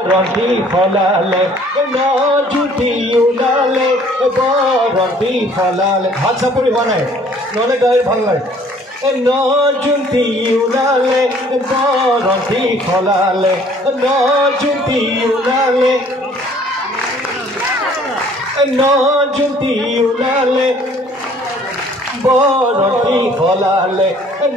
ৰন্টি ফলালে নজুতি উলালে ৰন্টি ফলালে ভাত চাপৰি হোৱা নাই নহ'লে গাই ভাল লাগে নজুতি উলালে ৰন্টি ফলালে নজুতি উলালে নজুতি উলালে বৰতি ফলালে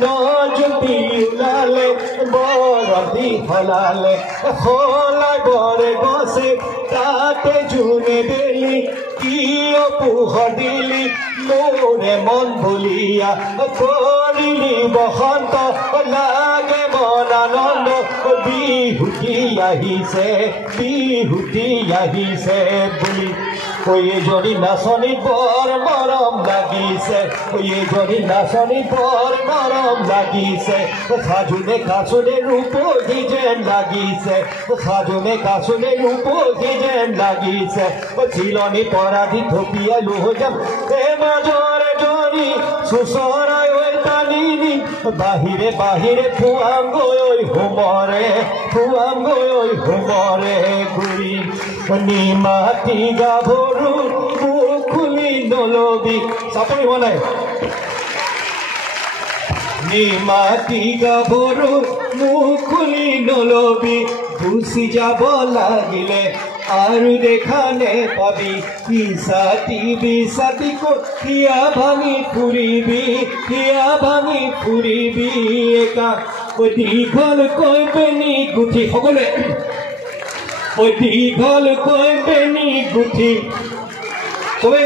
নজুতি উলালে বৰতি ফলালে ফলাই বৰে গছে তাতে জোনে বেলি কিয় পোহৰ দিলি মোৰে মন বলিয়া কৰিলি বসন্ত লাগে মন আনন্দ বিহুতি আহিছে বুলি এজনী নাচনী বৰ মৰম লাগিছে এজনী নাচনী বৰ মৰম লাগিছে সাজুনে কাচুনে ৰূপহী যেন লাগিছে সাজুনে কাচুনে ৰূপহী যেন লাগিছে চিলনী পৰাধি থপিয়াই লৈ যাম মাজৰ এজনী চুচৰাই ঐ টানিনি বাহিৰে বাহিৰে ফুৱামগৈ হোমৰে ঘূৰি নিমাতি গাভৰু মুখ খুলি নলবি চাপৰি হোৱা নাই নিমাতি গাভৰু মুখ খুলি নলবি গুচি যাব লাগিলে আৰু দেখা নেপাবি বিচাতি কিয়া ভাঙি ফুৰিবি একা দীঘলকৈ বেনি গুঠি সকলোৱে দীঘলকৈ বেনি গুঠি চবে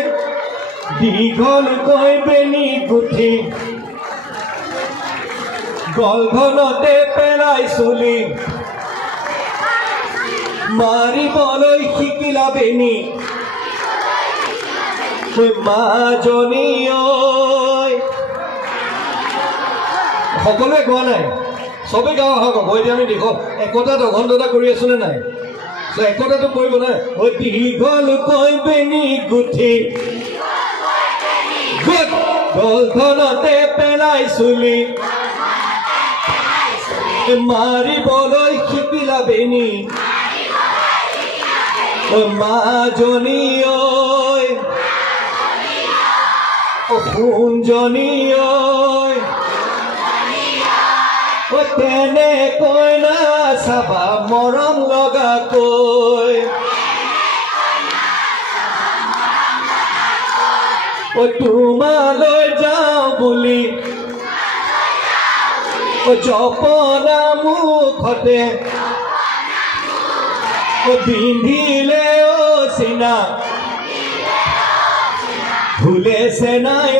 দীঘলকৈ বেনি গুঠি গলঘনতে পেলাই চুলি মাৰিবলৈ শিকিলা বেনি মাজনী সকলোৱে গোৱা নাই চবে গাঁও আহক আকৌ এতিয়া আমি দেখক একতাত অঘণ্টতা কৰি আছো নে নাই একতাটো কৰিব নাই দীঘলকৈ বেনি গুঠি গলঘনতে পেলাই চুলি মাৰিবলৈ শিকিলা বেনি মাজনী সোণজনী তেনেকৈ নাচাবা মৰম লগাকৈ তোমালৈ যাওঁ বুলি জপনা মুখতে পিন্ধিলে চিনা ভুলেছে নাই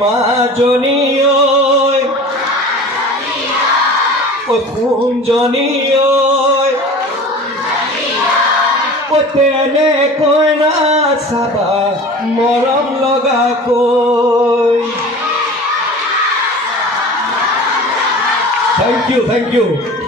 মাজনী সোণজনী তেনেকৈ নাচাবা মৰম লগাকৈ Thank you.